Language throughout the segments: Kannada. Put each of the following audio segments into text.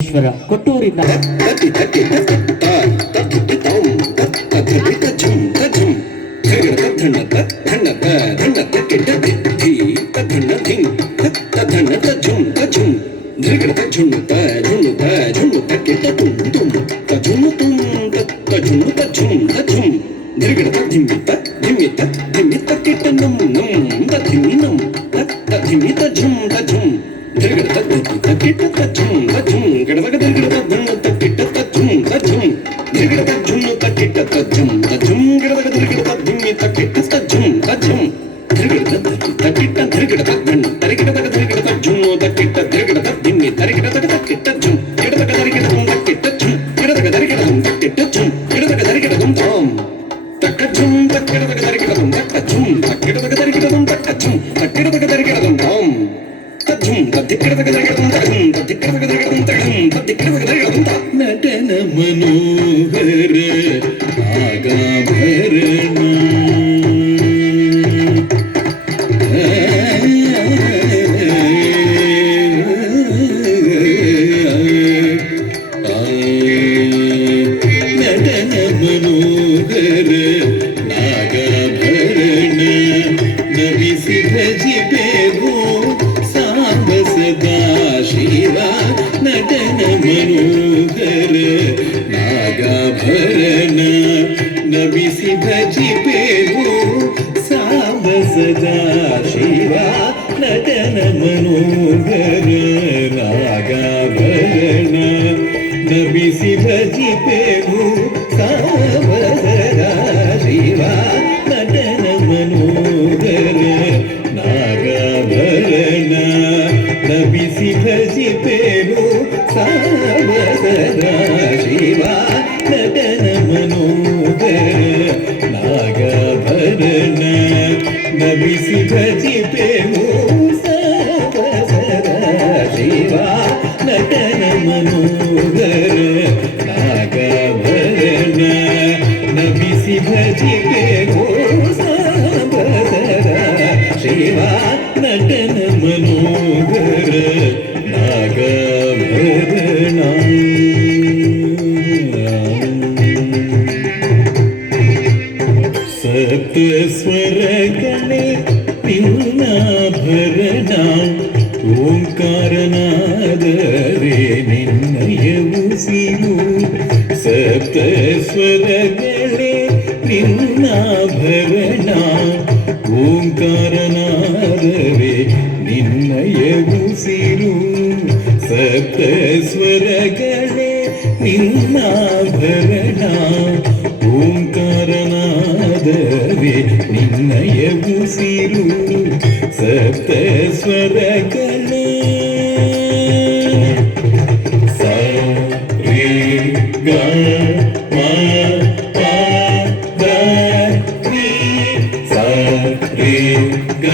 ಈಶ್ವರ ಕೊಟ್ಟೂರಿಂದ ನಟನ ಮನೋಹರ ನಾಗಾಭರಣ ನಟನ ಮನೋಹರ ನಾಗಾಭರಣ ನಮಿಸಿ ಭಜಿಪೆವು ಸಾಂಬ ಸದಾ ಶಿವ ನಟನ ಮನೋಹರ ನಾಗಾಭರಣ ನಮಿಸಿ ಭಜಿಪೆವು ಸಾಂಬ ಸದಾ ಶಿವ ನಟನ ಮನೋಹರ ನಾಗಾಭರಣ ನಮಿಸಿ ಭಜಿಪೆವು ಸಾಂಬ ಸದಾ ಶಿವ ನಟನ ಮನೋಹರ ನಾಗಾಭರಣ ನಮಿಸಿ ಭಜಿಪೆವು ಸಾಂಬ ಸದಾ ಶಿವ ನಟನ ಮನೋಹರ ನಾಗಾಭರಣ ನಮಿಸಿ ಭಜಿಪೆವು ಸಾಂಬ ಸದಾ ಶಿವ ನಟನ ಮನೋಹರ ನಾಗಾಭರಣ ನಮಿಸಿ ಭಜಿಪೆವು ಸಾಂಬ ಸದಾ ಶಿವ ನಟನ ಮನೋಹರ ನಾಗಾಭರಣ ಸಪ್ತ ಸ್ವರಗಳೇ ನಿನ್ನಾಭರಣ ಓಂಕಾರನಾದರೆ ನಿನ್ನಯ ಉಸಿರು ಸಪ್ತ ಸ್ವರಗಳೇ ನಿನ್ನಾಭರಣ ಓಂಕಾರನಾದರೆ ನಿನ್ನಯ ಉಸಿರು ಸಪ್ತ ಸ್ವರಗಳೇ ನಿನ್ನಾಭರಣ ಓಂಕಾರನಾದರೆ ನಿನ್ನಯ ಉಸಿರು ಸಪ್ತ ಸ್ವರಗಳೇ ಸ ರೇ ಗ ಮ ಪ ದ ನಿ ಸ ರೇ ಗ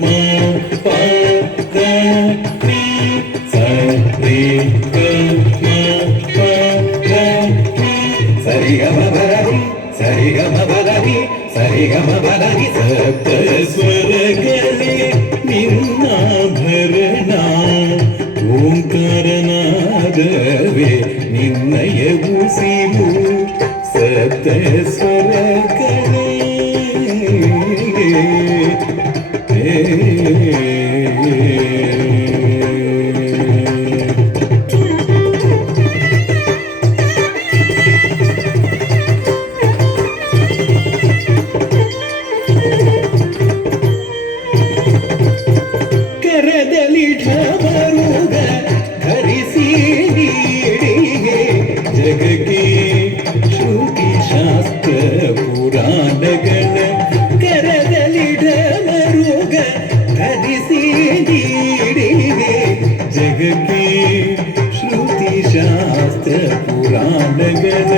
ಮ ಪ ದ ನಿ ಸ ರೇ ಗ ಮ ಪ ದ ನಿ ಸರಿ ಗ ಮ ಬರದಿ ಸರಿ ಗ ಮ ಬರದಿ ಸರಿ ಗ ಮ ಬರದಿ ಸಪ್ತ ಸ್ವರಗಳೇ ನಿನ್ನಾಭರಣ ಓಂಕಾರನಾದರೆ ನಿನ್ನಯ ಉಸಿರು ಸಪ್ತ ಸ್ವರಗಳೇ ಕರದಲ್ಲಿ ಢಮರುಗ ಧರಿಸಿ ನೀಡಿಗೆ ಜಗಕ್ಕೆ ಶ್ರುತಿ ಶಾಸ್ತ್ರ ಪುರಾಣಗಳ ಕರದಲ್ಲಿ ಢಮರುಗ ಧರಿಸಿ ನೀಡಿಗೆ ಜಗಕ್ಕೆ ಶ್ರುತಿ ಶಾಸ್ತ್ರ ಪುರಾಣಗಳ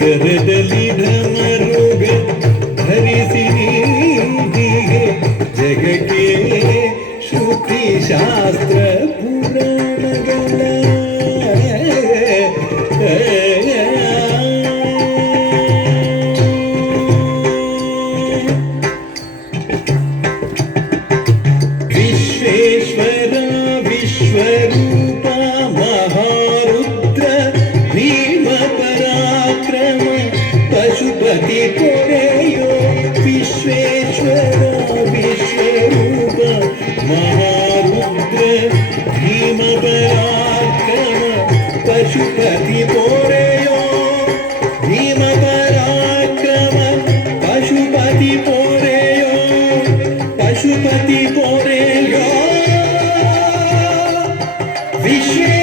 ಕರದಲ್ಲಿ ಢಮರುಗ ಧರಿಸಿ ನೀಡಿಗೆ ಜಗಕ್ಕೆ ಶ್ರುತಿ ಶಾಸ್ತ್ರ ಪುರಾಣಗಳ ವಿಶ್ವೇಶ್ವರ ವಿಶ್ವರೂಪ ಮಹಾರಾಜ ಪಶುಪತಿ ಪೋರೆಯೋ ಭೀಮ ಪರಾಕ್ರಮ ಪಶುಪತಿ ಪೋರೆಯೋ ಪಶುಪತಿ ಪೋರೆಯೋ ವಿಶ್ವ